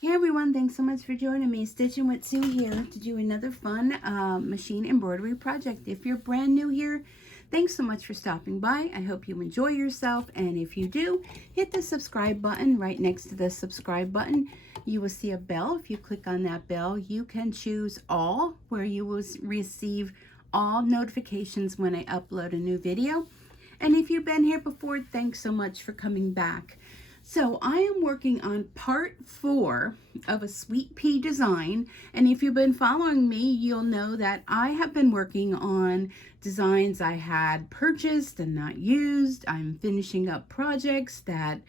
Hey everyone, thanks so much for joining me. Stitching with Sue here to do another fun machine embroidery project. If you're brand new here, thanks so much for stopping by. I hope you enjoy yourself, and if you do, hit the subscribe button. Right next to the subscribe button, you will see a bell. If you click on that bell, you can choose all, where you will receive all notifications when I upload a new video. And if you've been here before, thanks so much for coming back. So I am working on part 4 of a sweet pea design, and if you've been following me, you'll know that I have been working on designs I had purchased and not used. I'm finishing up projects that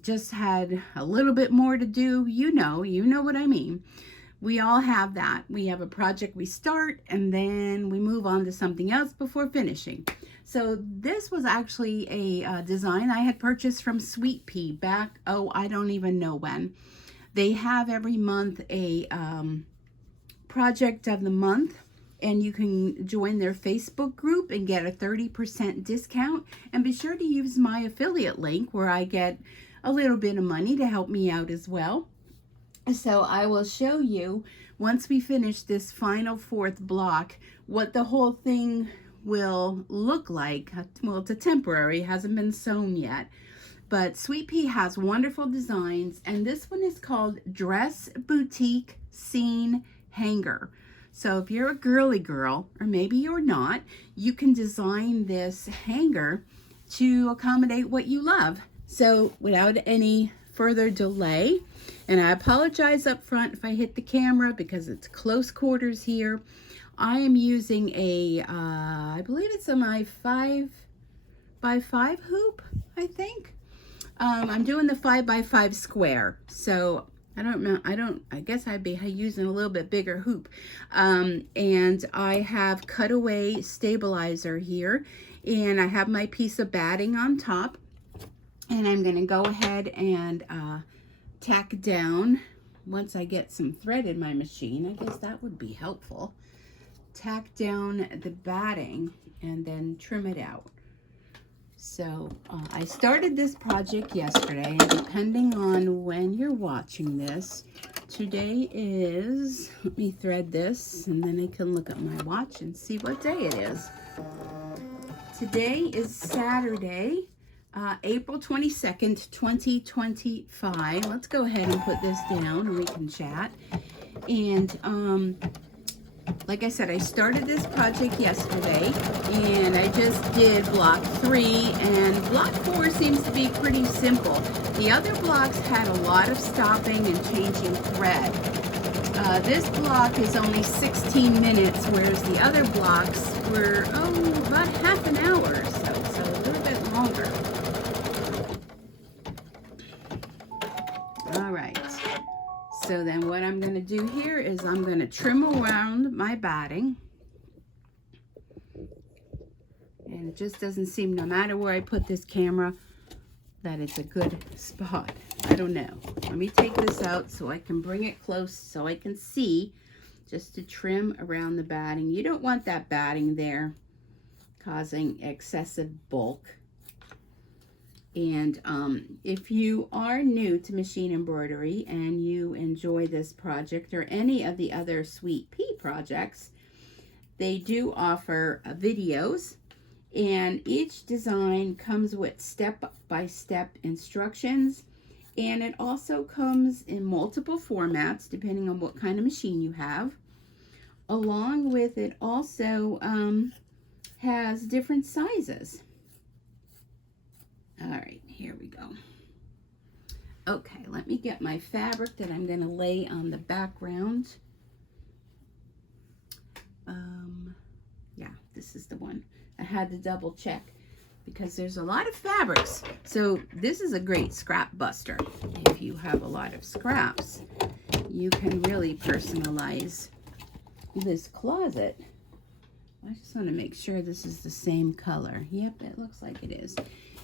just had a little bit more to do. You know what I mean. We all have that. We have a project we start and then we move on to something else before finishing. So this was actually a design I had purchased from Sweet Pea back, I don't even know when. They have every month a project of the month, and you can join their Facebook group and get a 30% discount. And be sure to use my affiliate link where I get a little bit of money to help me out as well. So I will show you, once we finish this final 4th block, what the whole thing will look like. Well, it's a temporary, hasn't been sewn yet, but Sweet Pea has wonderful designs, and this one is called Dress Boutique Scene Hanger. So if you're a girly girl, or maybe you're not, you can design this hanger to accommodate what you love. So without any further delay, and I apologize up front if I hit the camera because it's close quarters here. I am using a, I believe it's a my 5x5 hoop, I think. I'm doing the 5x5 square. So I don't know, I guess I'd be using a little bit bigger hoop. And I have cutaway stabilizer here, and I have my piece of batting on top. And I'm gonna go ahead and tack down, once I get some thread in my machine, I guess that would be helpful. Tack down the batting and then trim it out. So I started this project yesterday, and depending on when you're watching this, today is, let me thread this and then I can look at my watch and see what day it is. Today is Saturday, April 22nd, 2025. Let's go ahead and put this down and we can chat. And like I said, I started this project yesterday, and I just did block 3, and block 4 seems to be pretty simple. The other blocks had a lot of stopping and changing thread. This block is only 16 minutes, whereas the other blocks were, about half an hour or so a little bit longer. All right. So then what I'm going to do here is I'm going to trim around my batting. And it just doesn't seem, no matter where I put this camera, that it's a good spot. I don't know. Let me take this out so I can bring it close so I can see, just to trim around the batting. You don't want that batting there causing excessive bulk. And if you are new to machine embroidery and you enjoy this project or any of the other Sweet Pea projects, they do offer videos, and each design comes with step-by-step instructions, and it also comes in multiple formats depending on what kind of machine you have. Along with it also has different sizes. All right, here we go. Okay, let me get my fabric that I'm going to lay on the background. Yeah, this is the one. I had to double check because there's a lot of fabrics. So this is a great scrap buster. If you have a lot of scraps, you can really personalize this closet. I just want to make sure this is the same color. Yep, it looks like it is.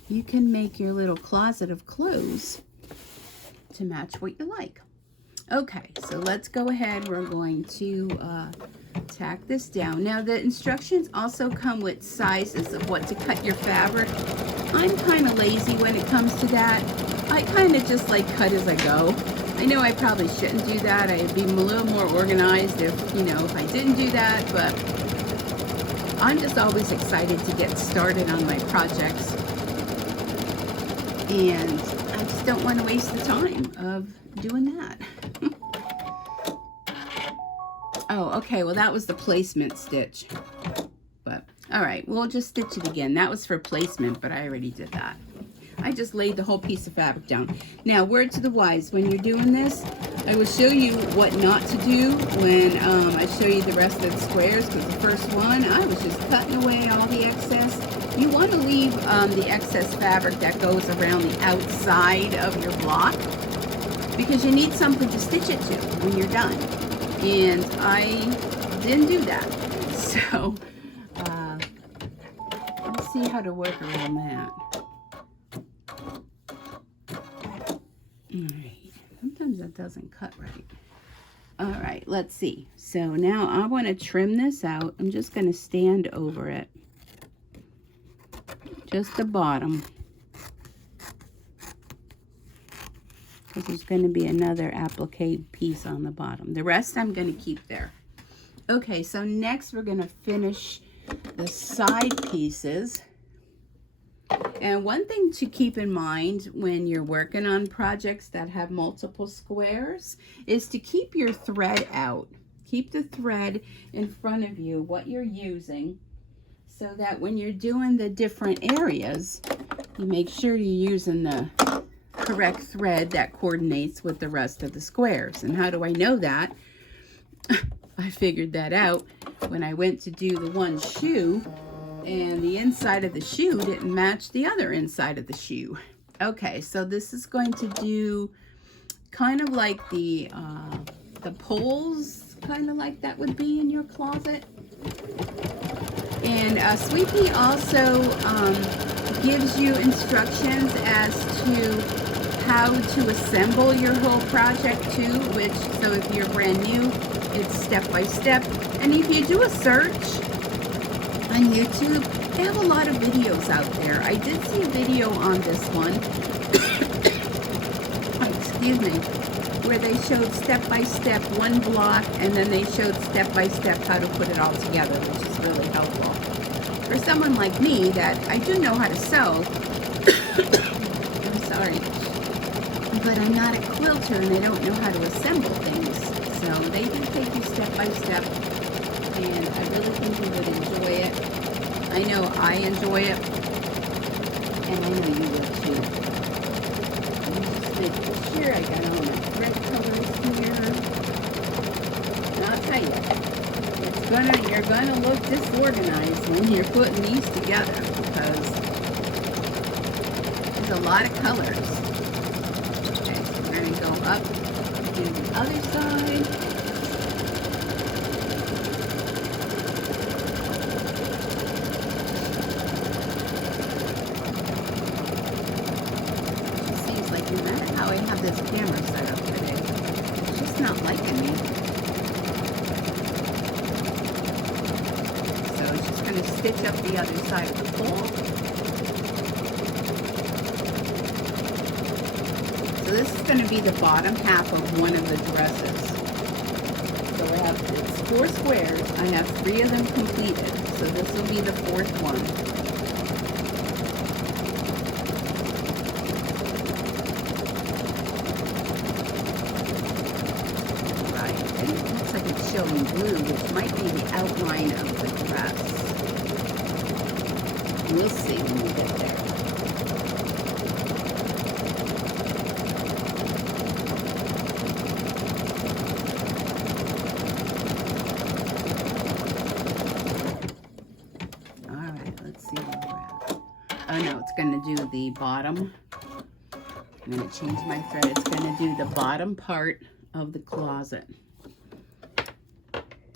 You can make your little closet of clothes to match what you like. Okay, so let's go ahead. We're going to tack this down. Now, the instructions also come with sizes of what to cut your fabric. I'm kind of lazy when it comes to that. I kind of just like cut as I go. I know I probably shouldn't do that. I'd be a little more organized if, you know, if I didn't do that, but I'm just always excited to get started on my projects. And I just don't want to waste the time of doing that. Oh, okay, well that was the placement stitch. But, all right, we'll just stitch it again. That was for placement, but I already did that. I just laid the whole piece of fabric down. Now, word to the wise, when you're doing this, I will show you what not to do when I show you the rest of the squares, because the first one, I was just cutting away all the excess. You want to leave the excess fabric that goes around the outside of your block, because you need something to stitch it to when you're done. And I didn't do that. So, let's see how to work around that. Alright, sometimes that doesn't cut right. Alright, let's see. So now I want to trim this out. I'm just going to stand over it. Just the bottom. Because there's going to be another applique piece on the bottom. The rest I'm going to keep there. Okay, so next we're going to finish the side pieces. And one thing to keep in mind when you're working on projects that have multiple squares is to keep your thread out. Keep the thread in front of you, what you're using, so that when you're doing the different areas, you make sure you're using the correct thread that coordinates with the rest of the squares. And how do I know that? I figured that out when I went to do the one shoe, and the inside of the shoe didn't match the other inside of the shoe. Okay, so this is going to do kind of like the poles, kind of like that would be in your closet. And Sweet Pea also gives you instructions as to how to assemble your whole project too, which, so if you're brand new, it's step by step. And if you do a search on YouTube, they have a lot of videos out there. I did see a video on this one, excuse me, where they showed step by step one block, and then they showed step by step how to put it all together, which is really helpful. For someone like me that I do know how to sew, I'm sorry, but I'm not a quilter and I don't know how to assemble things. So they do take you step by step, and I really think you would enjoy it. I know I enjoy it, and I know you will too. Let me just make sure I got all my thread colors here. And I'll tell you, you're gonna look disorganized when you're putting these together, because there's a lot of colors. Okay, so we're gonna go up to the other side. No matter how I have this camera set up today, it's just not liking me. So it's just going to stitch up the other side of the pole. So this is going to be the bottom half of one of the dresses. So I have, it's 4 squares. I have 3 of them completed. So this will be the 4th one. Showing blue, which might be the outline of the dress. We'll see when we get there. Alright, let's see where we're at. Oh no, it's going to do the bottom. I'm going to change my thread. It's going to do the bottom part of the closet.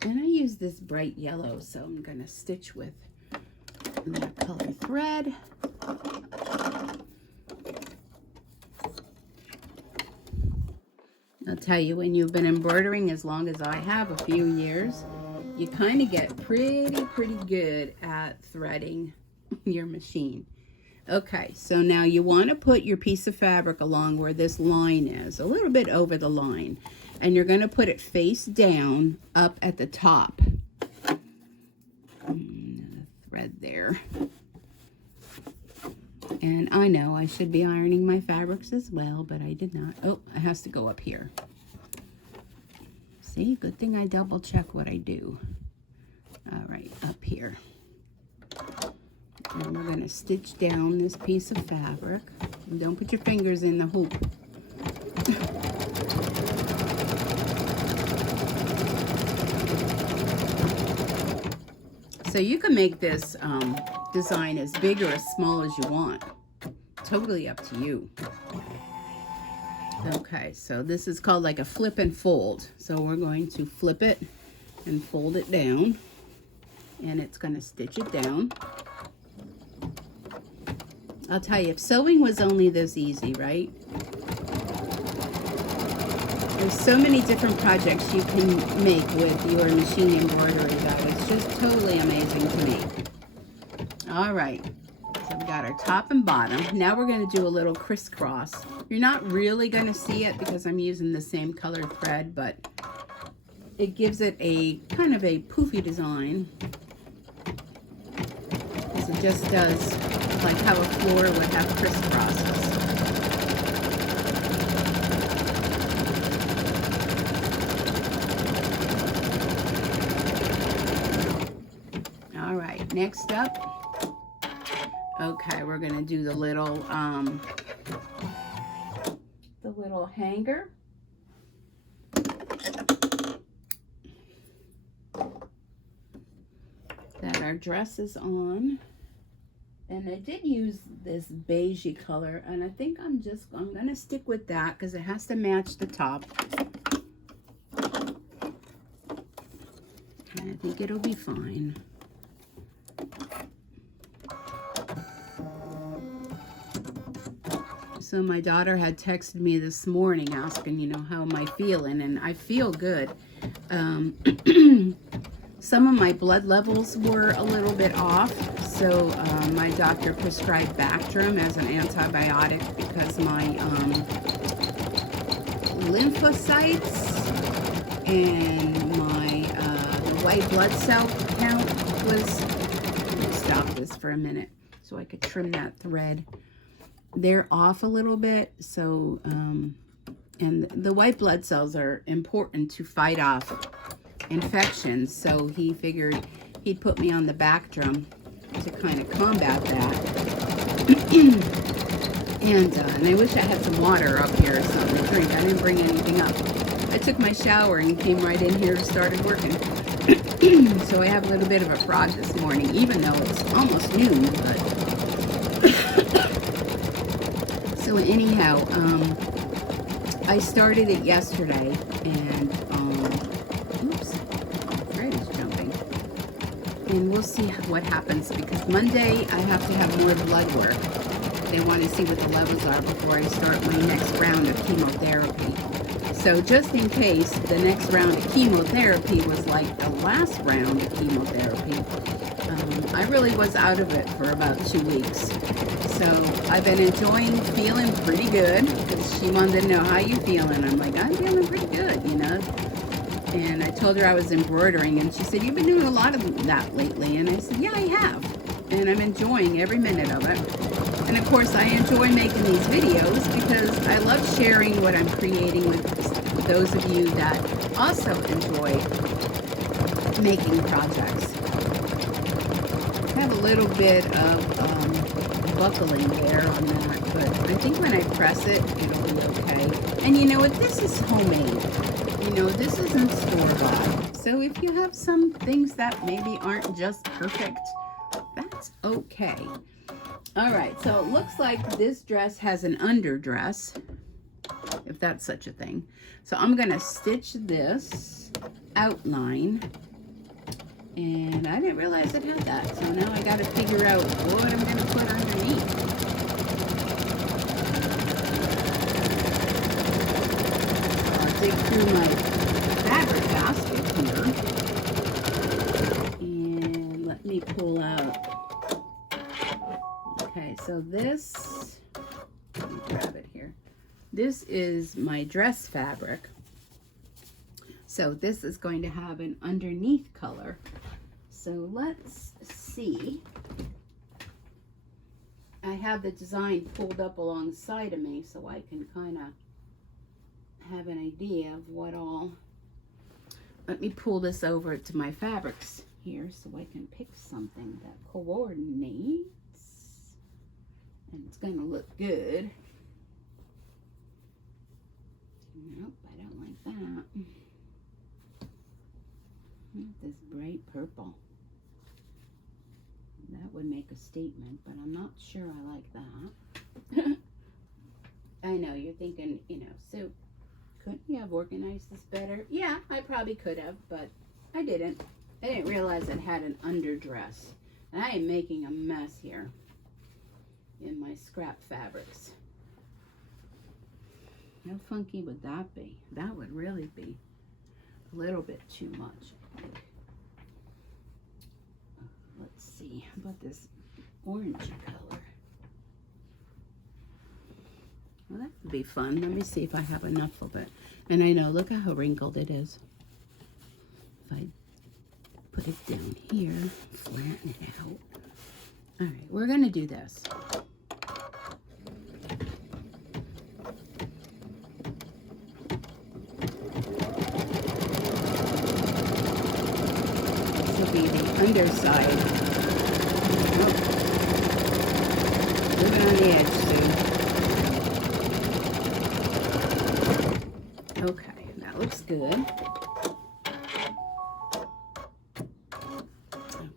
And I use this bright yellow, so I'm going to stitch with that color thread. I'll tell you, when you've been embroidering as long as I have, a few years, you kind of get pretty good at threading your machine. Okay, so now you want to put your piece of fabric along where this line is, a little bit over the line. And you're going to put it face down up at the top. Thread there. And I know I should be ironing my fabrics as well, but I did not. Oh, it has to go up here. See, good thing I double check what I do. All right, up here. And we're going to stitch down this piece of fabric. And don't put your fingers in the hoop. So you can make this design as big or as small as you want. Totally up to you. Okay, so this is called like a flip and fold. So we're going to flip it and fold it down. And it's going to stitch it down. I'll tell you, if sewing was only this easy, right? There's so many different projects you can make with your machine embroidery that it's just totally amazing to me. All right, so we've got our top and bottom. Now we're going to do a little crisscross. You're not really going to see it because I'm using the same colored thread, but it gives it a kind of a poofy design. It just does like how a floor would have crisscrosses. All right, next up, okay, we're gonna do the little hanger. That our dress is on. And I did use this beigey color, and I think I'm gonna stick with that because it has to match the top. And I think it'll be fine. So my daughter had texted me this morning asking, you know, how am I feeling? And I feel good. Some of my blood levels were a little bit off, so my doctor prescribed Bactrim as an antibiotic because my lymphocytes and my white blood cell count was... Let me stop this for a minute so I could trim that thread. They're off a little bit, so and the white blood cells are important to fight off infections, so he figured he'd put me on the Bactrim to kind of combat that. and I wish I had some water up here or something to drink. I didn't bring anything up. I took my shower and came right in here and started working. So I have a little bit of a frog this morning, even though it's almost noon. But so anyhow, I started it yesterday, and and we'll see what happens, because Monday I have to have more blood work. They want to see what the levels are before I start my next round of chemotherapy. So just in case the next round of chemotherapy was like the last round of chemotherapy, I really was out of it for about 2 weeks. So I've been enjoying feeling pretty good, because she wanted to know, how you feeling? I'm like, I'm feeling pretty good, you know. And I told her I was embroidering, and she said, you've been doing a lot of that lately. And I said, yeah, I have. And I'm enjoying every minute of it. And of course, I enjoy making these videos because I love sharing what I'm creating with those of you that also enjoy making projects. I have a little bit of buckling there on that, but I think when I press it, it'll be okay. And you know what? This is homemade. You know, this isn't store-bought. So if you have some things that maybe aren't just perfect, that's okay. All right, so it looks like this dress has an underdress, if that's such a thing. So I'm going to stitch this outline. And I didn't realize it had that. So now I got to figure out what I'm going to put underneath. Dig through my fabric basket here, and let me pull out. Okay, so So this, let me grab it here. This is my dress fabric. So this is going to have an underneath color. So let's see. I have the design pulled up alongside of me so I can kind of have an idea of what all. Let me pull this over to my fabrics here so I can pick something that coordinates. And it's going to look good. Nope, I don't like that. This bright purple. That would make a statement, but I'm not sure I like that. I know, you're thinking, you know, so couldn't you have organized this better? Yeah, I probably could have, but I didn't. I didn't realize it had an underdress. And I am making a mess here in my scrap fabrics. How funky would that be? That would really be a little bit too much, I think. Let's see, how about this orangey color? Well, that would be fun. Let me see if I have enough of it. And I know, look at how wrinkled it is. If I put it down here, flatten it out. All right, we're gonna do this. This will be the underside. Oh. Living on the edge, Sue. Okay, that looks good.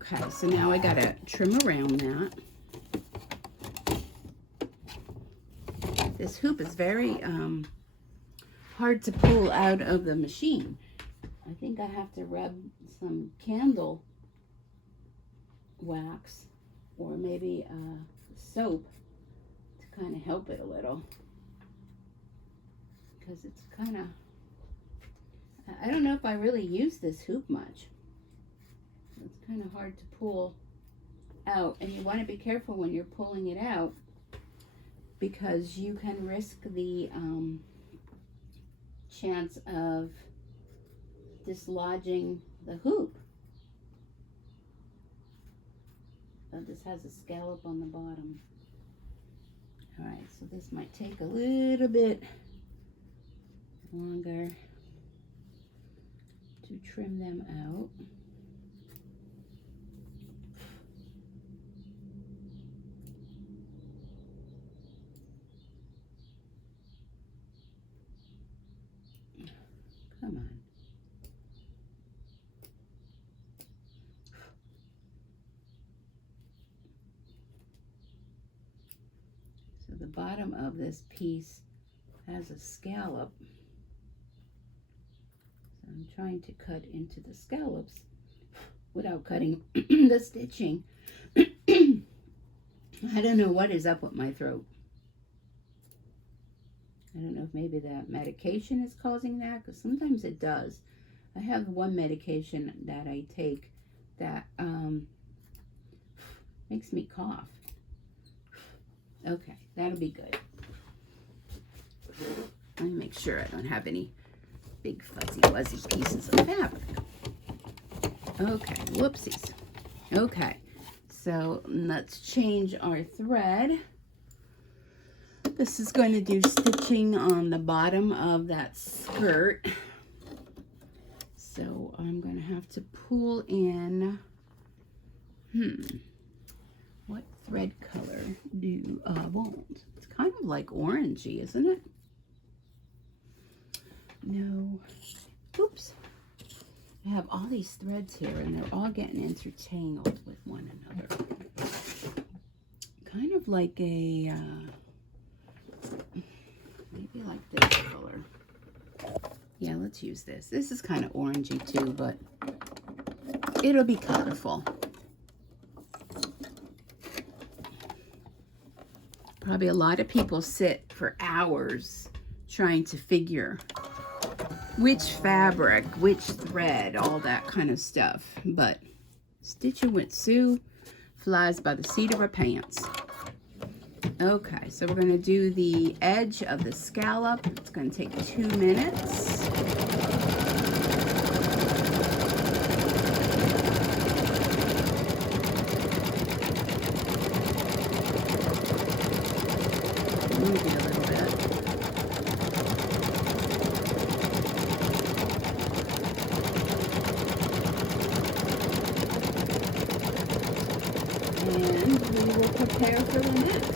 Okay, so now I gotta trim around that. This hoop is very hard to pull out of the machine. I think I have to rub some candle wax or maybe soap to kind of help it a little, because it's kind of, I don't know if I really use this hoop much. It's kind of hard to pull out, and you want to be careful when you're pulling it out because you can risk the chance of dislodging the hoop. So this has a scallop on the bottom. All right, so this might take a little bit longer to trim them out. Come on. So the bottom of this piece has a scallop. So I'm trying to cut into the scallops without cutting the stitching. I don't know what is up with my throat. I don't know if maybe that medication is causing that, because sometimes it does. I have one medication that I take that makes me cough. Okay, that'll be good. Let me make sure I don't have any big fuzzy wuzzy pieces of fabric. Okay, whoopsies. Okay, so let's change our thread. This is going to do stitching on the bottom of that skirt. So I'm going to have to pull in, what thread color do I want? It's kind of like orangey, isn't it? No. Oops. I have all these threads here and they're all getting intertangled with one another. Kind of like a, maybe like this color. Yeah, let's use this. This is kind of orangey too, but it'll be colorful. Probably a lot of people sit for hours trying to figure which fabric, which thread, all that kind of stuff. But stitching with Sue flies by the seat of her pants. Okay, so we're going to do the edge of the scallop. It's going to take 2 minutes. Move it a little bit. And we will prepare for the next.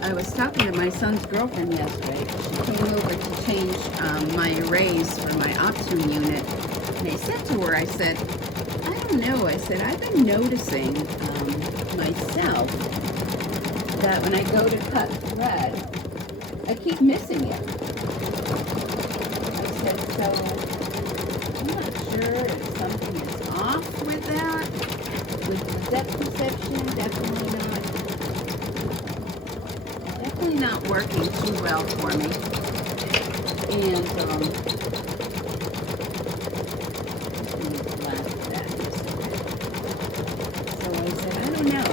I was talking to my son's girlfriend yesterday. She came over to change my arrays for my Optune unit. And I said to her, I said, I don't know. I said, I've been noticing myself that when I go to cut thread, I keep missing it. I said, so I'm not sure if something is off with that. With the depth perception, definitely not working too well for me. And so I said, I don't know.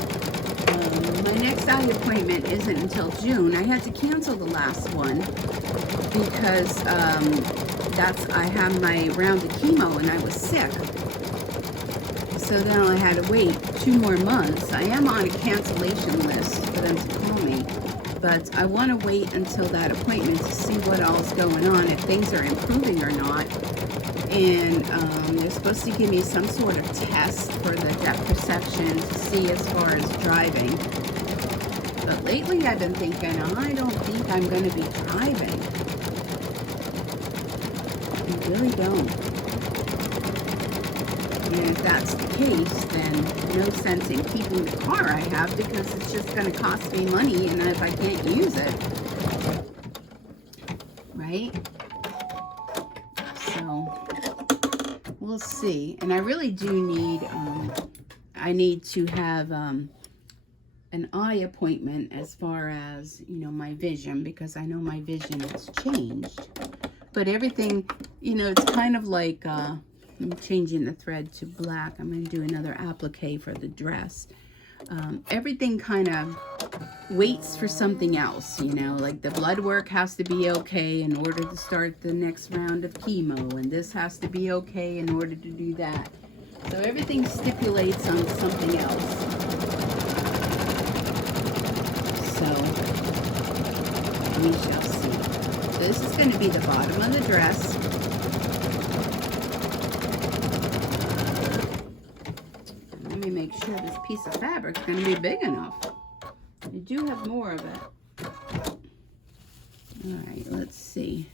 My next eye appointment isn't until June. I had to cancel the last one because I have my round of chemo and I was sick. So then I had to wait 2 more months. I am on a cancellation list for them to call me. But I want to wait until that appointment to see what all's going on, if things are improving or not. And they're supposed to give me some sort of test for the depth perception to see as far as driving. But lately I've been thinking, I don't think I'm going to be driving. I really don't. And if that's the case, then no sense in keeping the car I have because it's just going to cost me money and if I can't use it. Right? So, we'll see. And I really do need, I need to have an eye appointment as far as, you know, my vision because I know my vision has changed. But everything, you know, it's kind of like... I'm changing the thread to black. I'm going to do another applique for the dress. Everything kind of waits for something else, you know, like the blood work has to be okay in order to start the next round of chemo, and this has to be okay in order to do that. So everything stipulates on something else. So we shall see. So this is going to be the bottom of the dress. Let me make sure this piece of fabric is going to be big enough. You do have more of it. Alright, let's see.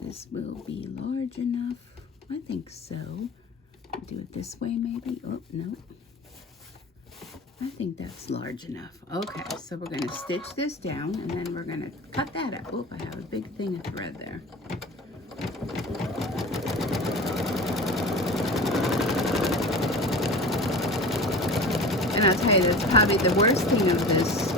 This will be large enough. I think so. Do it this way maybe. Oh, no. I think that's large enough. Okay, so we're going to stitch this down and then we're going to cut that up. Oh, I have a big thing of thread there. And I'll tell you, that's probably the worst thing of this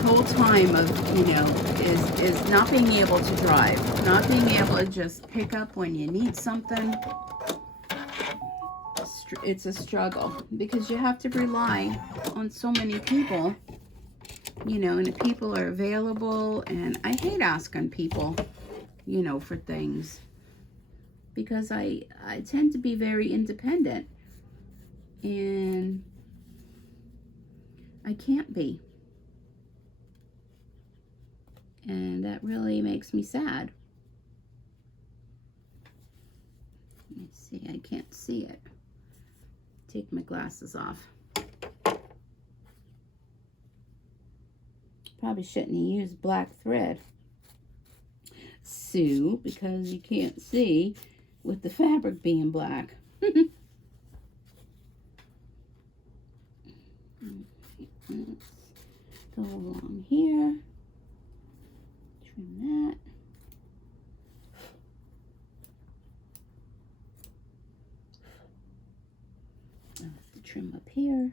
whole time of, you know, is not being able to drive. Not being able to just pick up when you need something. It's a struggle because you have to rely on so many people, you know, and if people are available, and I hate asking people, you know, for things because I tend to be very independent and I can't be. And that really makes me sad. Let me see, I can't see it. Take my glasses off. Probably shouldn't have used black thread, Sue, because you can't see with the fabric being black. Let's go along here. Trim that. I'll have to trim up here.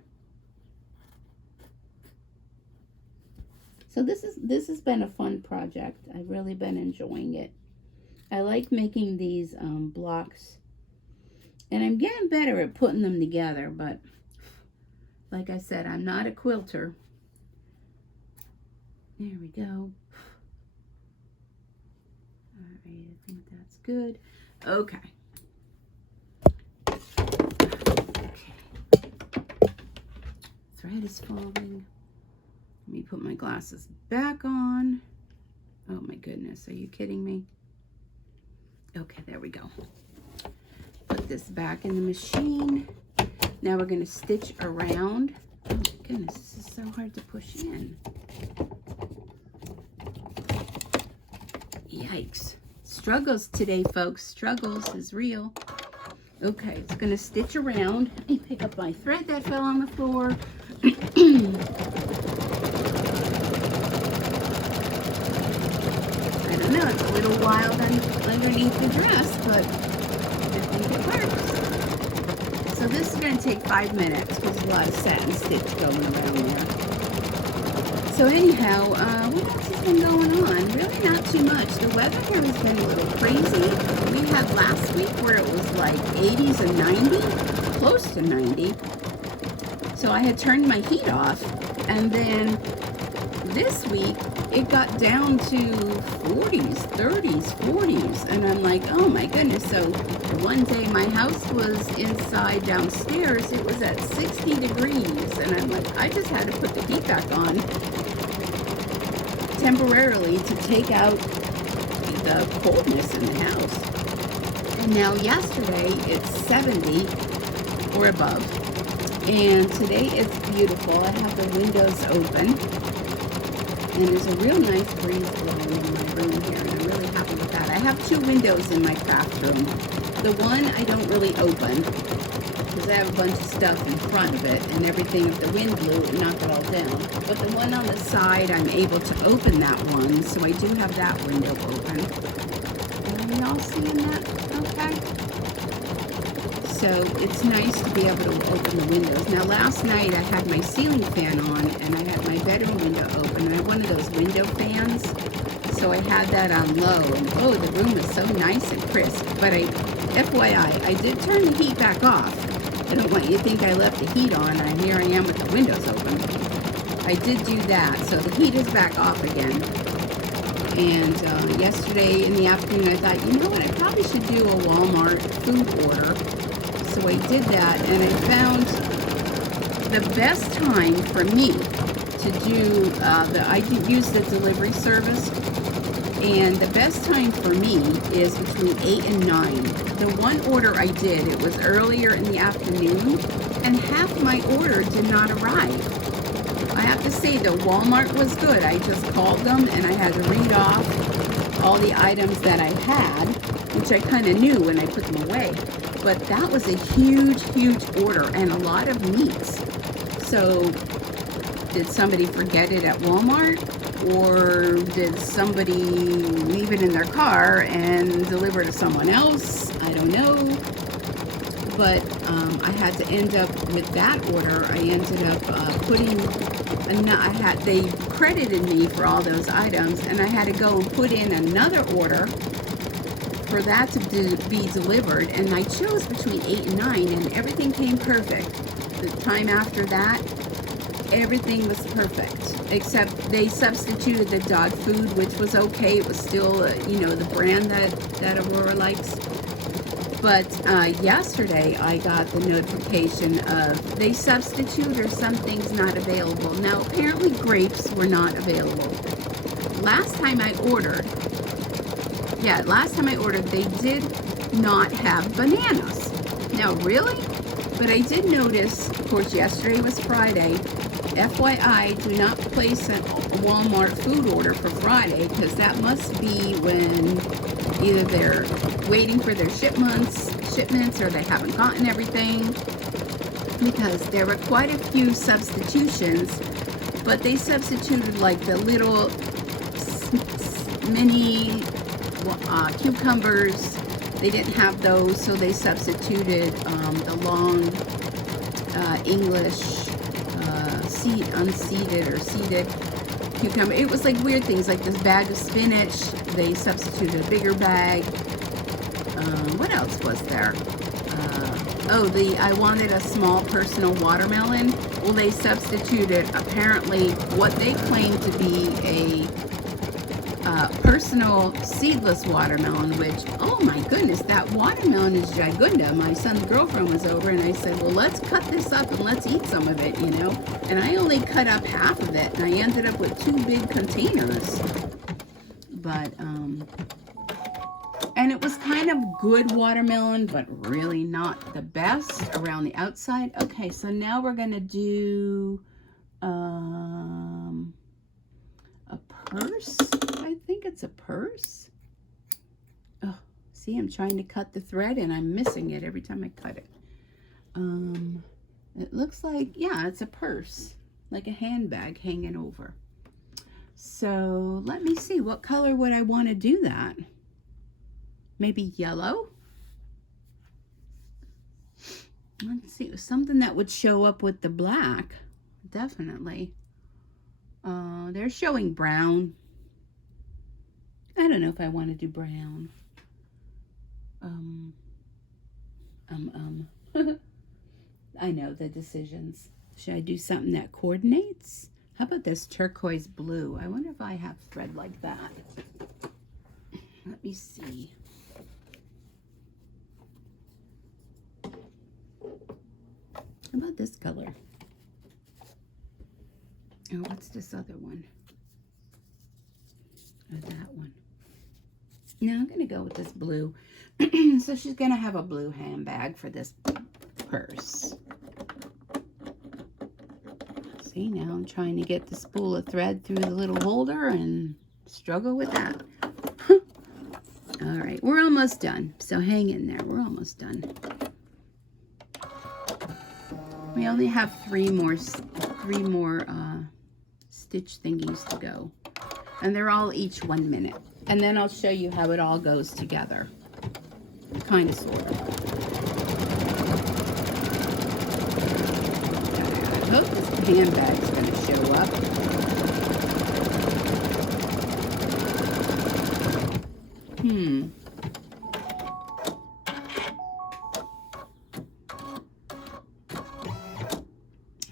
So this has been a fun project. I've really been enjoying it. I like making these blocks, and I'm getting better at putting them together, but like I said, I'm not a quilter. There we go. All right, I think that's good. Okay. Thread is falling. Let me put my glasses back on. Oh my goodness, are you kidding me? Okay, there we go. Put this back in the machine. Now we're going to stitch around. Oh my goodness, this is so hard to push in. Yikes. Struggles today, folks. Struggles is real. Okay, it's going to stitch around. Let me pick up my thread that fell on the floor. I don't know, it's a little wild underneath the dress, but I think it works. So this is going to take 5 minutes because there's a lot of satin stitch going around there. So anyhow, what else has been going on? Really not too much. The weather here has been a little crazy. We had last week where it was like 80s and 90, close to 90. So I had turned my heat off, and then this week it got down to 40s, 30s, 40s, and I'm like, oh my goodness. So one day my house was inside downstairs, it was at 60 degrees, and I'm like, I just had to put the heat back on temporarily to take out the coldness in the house. And now yesterday it's 70 or above. And today it's beautiful. I have the windows open, and there's a real nice breeze blowing in my room here, and I'm really happy with that. I have 2 windows in my craft room. The one I don't really open because I have a bunch of stuff in front of it, and everything, if the wind blew, it knocked it all down. But the one on the side, I'm able to open that one, so I do have that window open. Are y'all seeing that? Okay. So it's nice to be able to open the windows. Now last night I had my ceiling fan on, and I had my bedroom window open. I have one of those window fans, so I had that on low, and oh, the room is so nice and crisp. But FYI, I did turn the heat back off. I don't want you to think I left the heat on, and here I am with the windows open. I did do that, so the heat is back off again. And yesterday in the afternoon I thought, you know what, I probably should do a Walmart food order. So I did that, and I found the best time for me to do, I use the delivery service, and the best time for me is between 8 and 9. The one order I did, it was earlier in the afternoon, and half my order did not arrive. I have to say, the Walmart was good. I just called them, and I had to read off all the items that I had, which I kind of knew when I put them away. But that was a huge, huge order, and a lot of meats. So did somebody forget it at Walmart, or did somebody leave it in their car and deliver it to someone else? I don't know. But I had to end up with that order. I ended up putting, they credited me for all those items, and I had to go and put in another order for that to be delivered, and I chose between 8 and 9, and everything came perfect. The time after that, everything was perfect, except they substituted the dog food, which was okay. It was still, you know, the brand that Aurora likes. But yesterday, I got the notification of they substitute or something's not available. Now, apparently grapes were not available. Last time I ordered, they did not have bananas. Now, really? But I did notice, of course, yesterday was Friday. FYI, do not place a Walmart food order for Friday, because that must be when either they're waiting for their shipments, or they haven't gotten everything, because there were quite a few substitutions, but they substituted like the little mini cucumbers. They didn't have those, so they substituted the long English unseeded or seeded cucumber. It was like weird things, like this bag of spinach. They substituted a bigger bag. What else was there? I wanted a small personal watermelon. Well, they substituted apparently what they claimed to be a personal seedless watermelon, which, oh my goodness, that watermelon is gigunda. My son's girlfriend was over and I said, well, let's cut this up and let's eat some of it, you know. And I only cut up half of it and I ended up with 2 big containers. But, and it was kind of good watermelon, but really not the best around the outside. Okay, so now we're gonna do a purse. I think it's a purse. Oh, see, I'm trying to cut the thread and I'm missing it every time I cut it. It looks like, yeah, it's a purse, like a handbag hanging over. So let me see, what color would I want to do that? Maybe yellow? Let's see, something that would show up with the black, definitely. They're showing brown. I don't know if I want to do brown. I know the decisions. Should I do something that coordinates? How about this turquoise blue? I wonder if I have thread like that. Let me see. How about this color? Oh, what's this other one? Or that one? No, I'm going to go with this blue. So she's going to have a blue handbag for this purse. See, now I'm trying to get the spool of thread through the little holder and struggle with that. All right, we're almost done. So hang in there. We're almost done. We only have three more stitch thingies to go. And they're all each 1 minute. And then I'll show you how it all goes together. Kind of, sort of. I hope this handbag's going to show up.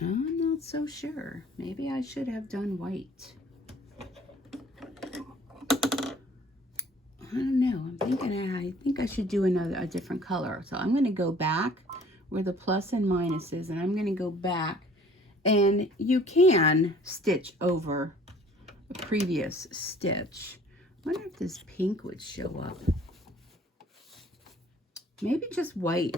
I'm not so sure. Maybe I should have done white. I don't know. I'm thinking I think I should do a different color. So I'm going to go back where the plus and minus is, and I'm going to go back, and you can stitch over a previous stitch. I wonder if this pink would show up. Maybe just white.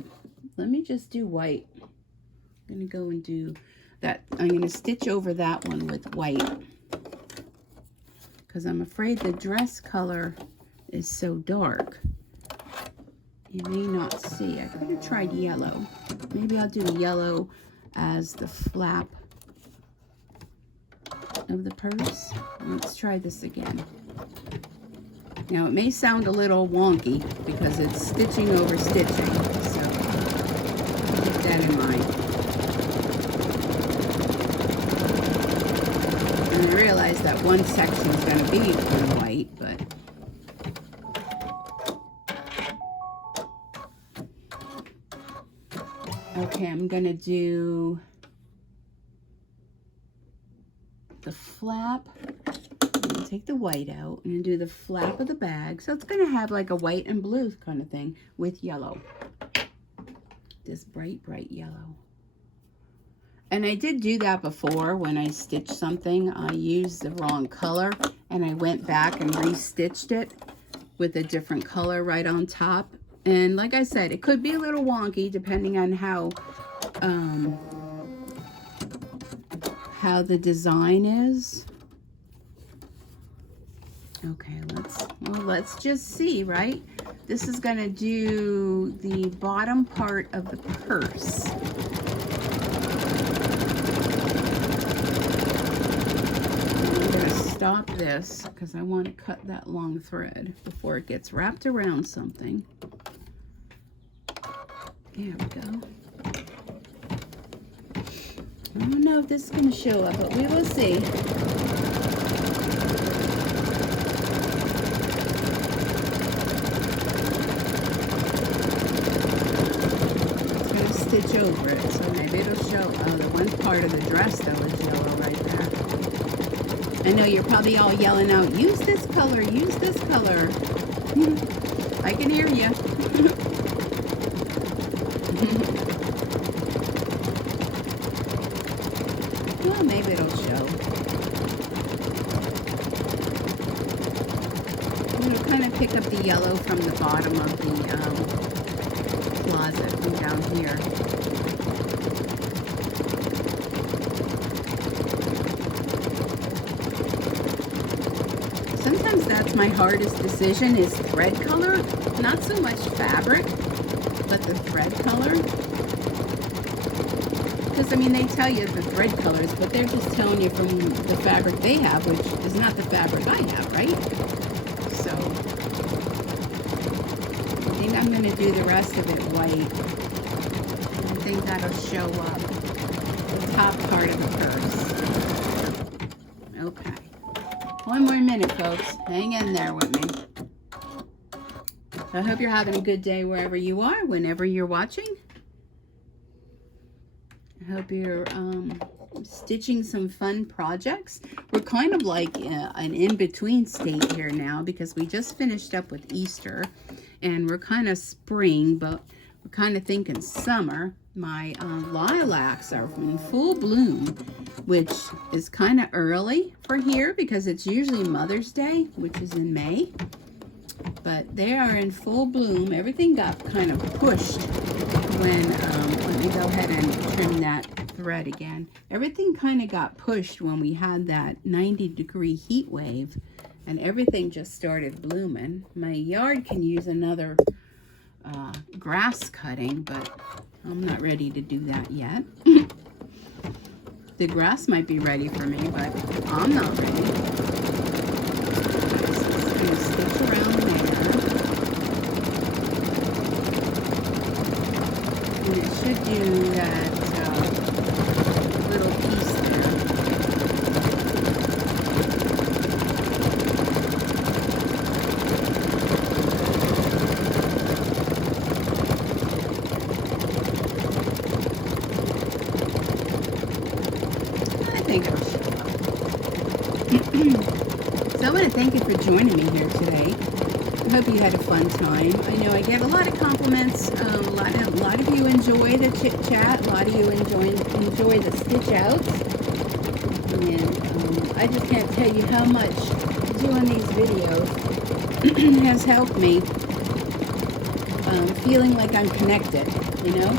Let me just do white. I'm going to go and do that. I'm going to stitch over that one with white because I'm afraid the dress color is so dark. You may not see. I could have tried yellow. Maybe I'll do yellow as the flap of the purse. Let's try this again. Now it may sound a little wonky because it's stitching over stitching, so keep that in mind. And I realize that one section is going to be in white, but okay, I'm going to do the flap. I'm going to take the white out and do the flap of the bag. So it's going to have like a white and blue kind of thing with yellow. This bright, bright yellow. And I did do that before when I stitched something. I used the wrong color and I went back and restitched it with a different color right on top. And like I said, it could be a little wonky depending on how the design is. Okay, let's just see, right? This is going to do the bottom part of the purse. I'm going to stop this because I want to cut that long thread before it gets wrapped around something. There we go. I don't know if this is going to show up, but we will see. maybe it'll show. Oh, the one part of the dress though is yellow right there. I know you're probably all yelling out, use this color, use this color. I can hear you. Well, maybe it'll show. It'll kind of pick up the yellow from the bottom of the closet from down here. Sometimes that's my hardest decision is thread color. Not so much fabric, but the thread color. Because, I mean, they tell you the thread colors, but they're just telling you from the fabric they have, which is not the fabric I have, right? So, I think I'm going to do the rest of it white. I think that'll show up the top part of the purse. Okay. One more minute, folks. Hang in there with me. I hope you're having a good day wherever you are, whenever you're watching. I hope you're stitching some fun projects. We're kind of like an in-between state here now because we just finished up with Easter and we're kind of spring, but we're kind of thinking summer. My lilacs are in full bloom, which is kind of early for here because it's usually Mother's Day, which is in May. But they are in full bloom. Everything got kind of pushed when, let me go ahead and trim that thread again. Everything kind of got pushed when we had that 90-degree heat wave and everything just started blooming. My yard can use another grass cutting, but I'm not ready to do that yet. The grass might be ready for me, but I'm not ready. So just gonna stitch around there. And it should do that little piece there. I think it'll show up. So I want to thank you for joining me here today. I hope you had a fun time. I know I get a lot of compliments. A lot of you enjoy the chit chat. A lot of you enjoy the stitch outs. And I just can't tell you how much doing these videos has helped me. Feeling like I'm connected, you know.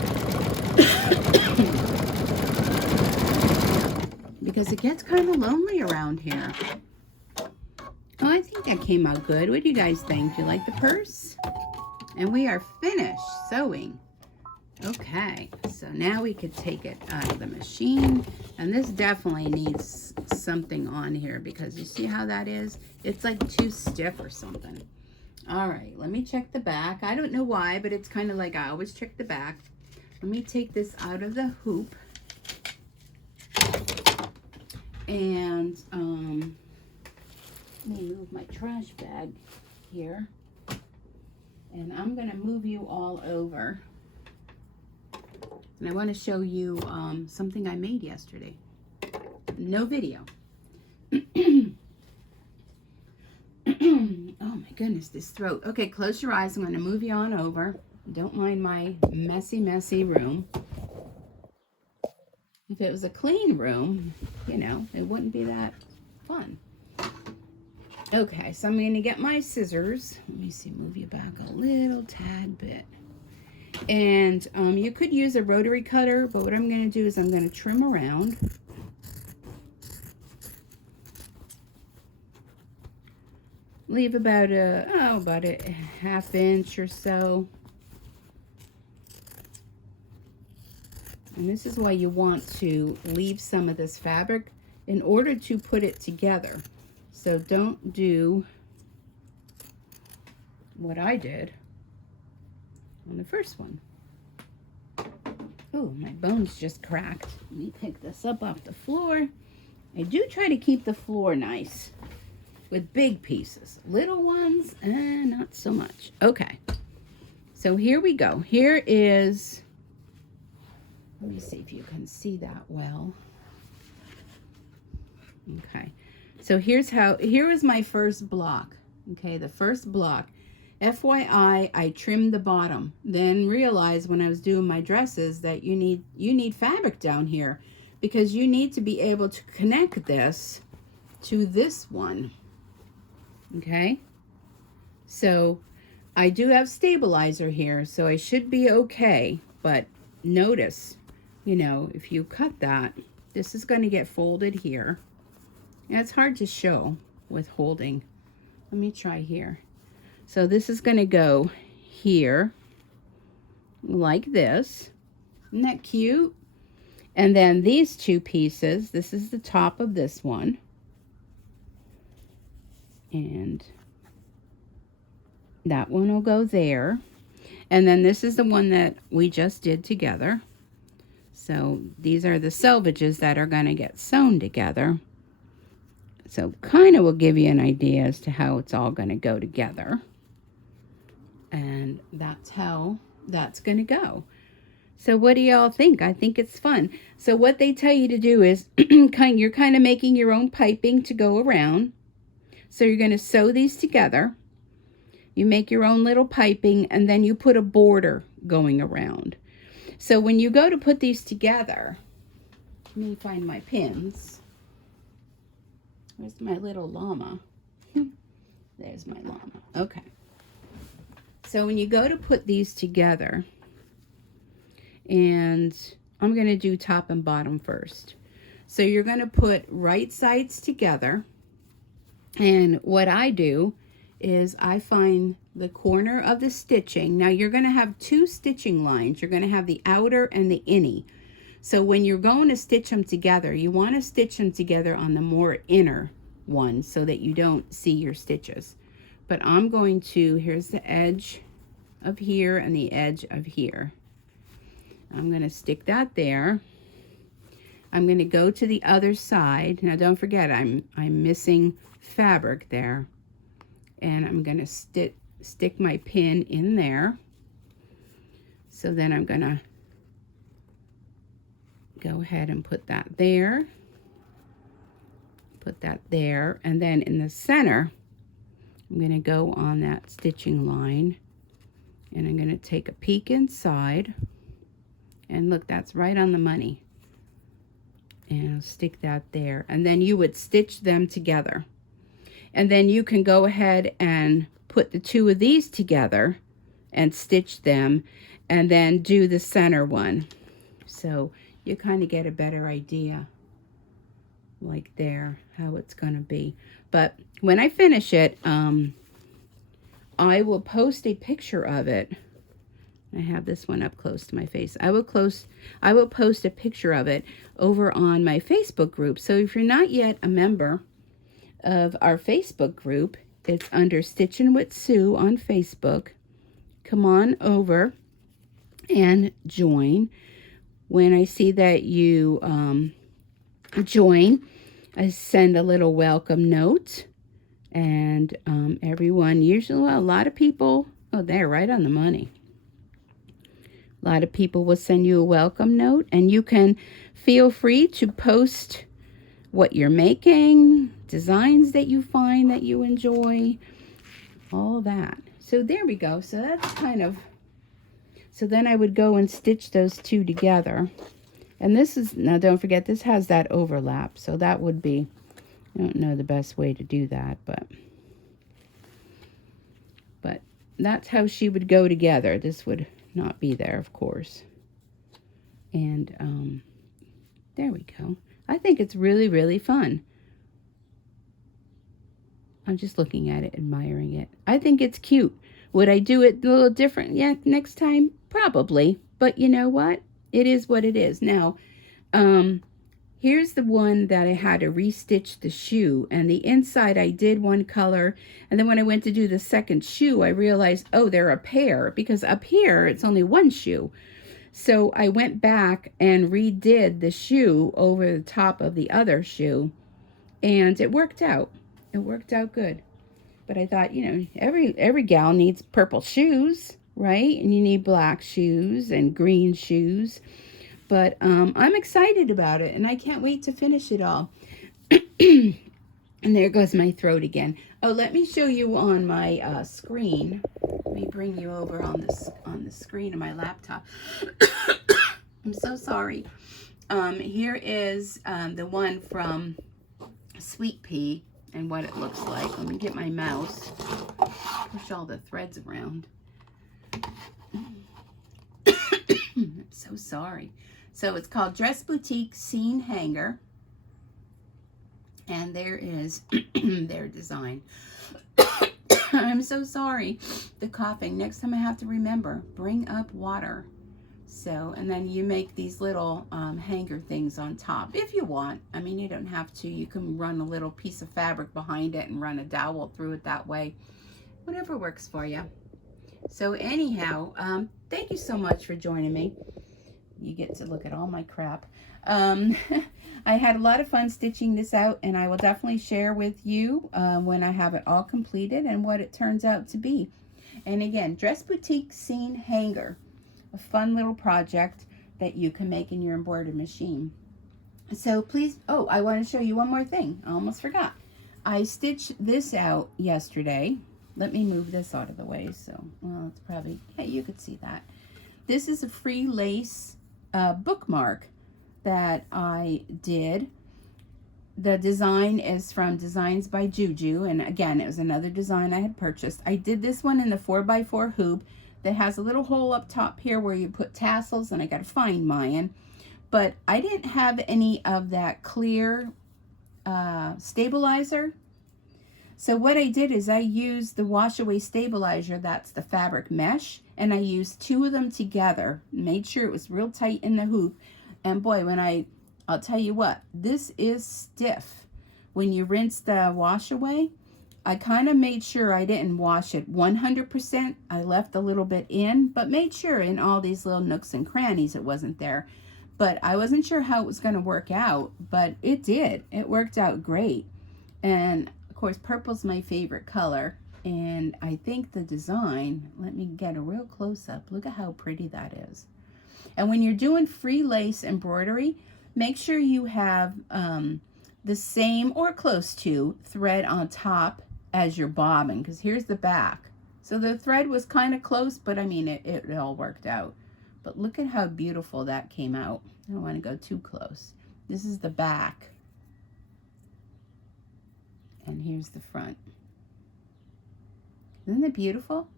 Because it gets kind of lonely around here. Oh, I think that came out good. What do you guys think? Do you like the purse? And we are finished sewing. Okay, so now we could take it out of the machine. And this definitely needs something on here because you see how that is? It's like too stiff or something. All right, let me check the back. I don't know why, but it's kind of like I always check the back. Let me take this out of the hoop. And let me move my trash bag here. And I'm going to move you all over. And I want to show you something I made yesterday. No video. Oh my goodness, this throat. Okay, close your eyes. I'm going to move you on over. Don't mind my messy, messy room. If it was a clean room, you know, it wouldn't be that fun. Okay, so I'm going to get my scissors. Let me see, move you back a little tad bit. And you could use a rotary cutter, but what I'm going to do is I'm going to trim around. Leave about a ½ inch or so. And this is why you want to leave some of this fabric in order to put it together. So don't do what I did on the first one. Oh, my bones just cracked. Let me pick this up off the floor. I do try to keep the floor nice with big pieces. Little ones, not so much. Okay, so here we go. Here is Let me see if you can see that well. Okay, so here is my first block. Okay, the first block. FYI, I trimmed the bottom, then realized when I was doing my dresses that you need fabric down here, because you need to be able to connect this to this one. Okay, so I do have stabilizer here, so I should be okay. But notice, you know, if you cut that, this is going to get folded here. And it's hard to show with holding. Let me try here. So this is going to go here like this. Isn't that cute? And then these two pieces, this is the top of this one. And that one will go there. And then this is the one that we just did together. So these are the selvages that are going to get sewn together. So kind of will give you an idea as to how it's all going to go together. And that's how that's going to go. So what do y'all think? I think it's fun. So what they tell you to do is you're kind of making your own piping to go around. So you're going to sew these together. You make your own little piping, and then you put a border going around. So when you go to put these together, let me find my pins. Where's my little llama? There's my llama. Okay. So when you go to put these together, and I'm going to do top and bottom first. So you're going to put right sides together. And what I do is I find the corner of the stitching. Now you're going to have two stitching lines. You're going to have the outer and the innie. So when you're going to stitch them together, you want to stitch them together on the more inner one so that you don't see your stitches. But I'm going to, here's the edge of here and the edge of here. I'm going to stick that there. I'm going to go to the other side. Now don't forget, I'm missing fabric there. And I'm going to stick my pin in there. So then I'm going to go ahead and put that there. Put that there. And then in the center, I'm going to go on that stitching line. And I'm going to take a peek inside. And look, that's right on the money. And I'll stick that there. And then you would stitch them together. And then you can go ahead and put the two of these together and stitch them, and then do the center one. So you kind of get a better idea, like there, how it's going to be. But when I finish it, I will post a picture of it. I have this one up close to my face. I will post a picture of it over on my Facebook group. So if you're not yet a member of our Facebook group, it's under Stitchin' with Sue on Facebook. Come on over and join. When I see that you join, I send a little welcome note. And everyone, usually, well, a lot of people, oh, they're right on the money. A lot of people will send you a welcome note, and you can feel free to post what you're making, designs that you find that you enjoy, all that. So there we go. So that's kind of, so then I would go and stitch those two together. And this is, now don't forget, this has that overlap. So that would be, I don't know the best way to do that, but that's how she would go together. This would not be there, of course. And there we go. I think it's really, really fun. I'm just looking at it, admiring it. I think it's cute. Would I do it a little different? Yeah, next time? Probably. But you know what? It is what it is. Now, here's the one that I had to restitch the shoe. And the inside I did one color. And then when I went to do the second shoe, I realized, oh, they're a pair. Because up here, it's only one shoe. So I went back and redid the shoe over the top of the other shoe. And it worked out. It worked out good. But I thought, you know, every gal needs purple shoes, right? And you need black shoes and green shoes. But I'm excited about it, and I can't wait to finish it all. And there goes my throat again. Oh, let me show you on my screen. Let me bring you over on the screen of my laptop. I'm so sorry. Here is the one from Sweet Pea and what it looks like. Let me get my mouse. Push all the threads around. I'm so sorry. So it's called Dress Boutique Scene Hanger. And there is their design. I'm so sorry. The coughing. Next time I have to remember, bring up water. So, and then you make these little hanger things on top if you want. I mean, you don't have to. You can run a little piece of fabric behind it and run a dowel through it that way. Whatever works for you. So anyhow, thank you so much for joining me. You get to look at all my crap. I had a lot of fun stitching this out, and I will definitely share with you when I have it all completed and what it turns out to be. And again, Dress Boutique Scene Hanger, a fun little project that you can make in your embroidery machine. So please, oh, I want to show you one more thing. I almost forgot. I stitched this out yesterday. Let me move this out of the way. So, well, it's probably, yeah, you could see that. This is a free lace bookmark that I did. The design is from Designs by Juju, and again, it was another design I had purchased. I did this one in the 4x4 hoop that has a little hole up top here where you put tassels, and I got to find mine. But I didn't have any of that clear stabilizer. So what I did is I used the wash away stabilizer, that's the fabric mesh, and I used 2 of them together, made sure it was real tight in the hoop. And boy, when I'll tell you what, this is stiff. When you rinse the wash away, I kind of made sure I didn't wash it 100%. I left a little bit in, but made sure in all these little nooks and crannies it wasn't there. But I wasn't sure how it was going to work out, but it did. It worked out great. And of course, purple's my favorite color. And I think the design, let me get a real close-up. Look at how pretty that is. And when you're doing free lace embroidery, make sure you have the same or close to thread on top as your bobbin, because here's the back. So the thread was kind of close, but I mean, it all worked out. But look at how beautiful that came out. I don't want to go too close. This is the back. And here's the front. Isn't it beautiful?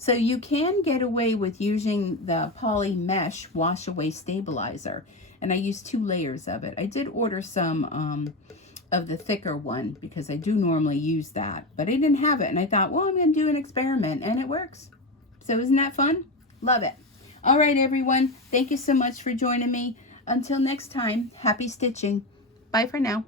So you can get away with using the poly mesh wash away stabilizer. And I used 2 layers of it. I did order some of the thicker one because I do normally use that. But I didn't have it. And I thought, well, I'm going to do an experiment. And it works. So isn't that fun? Love it. All right, everyone. Thank you so much for joining me. Until next time, happy stitching. Bye for now.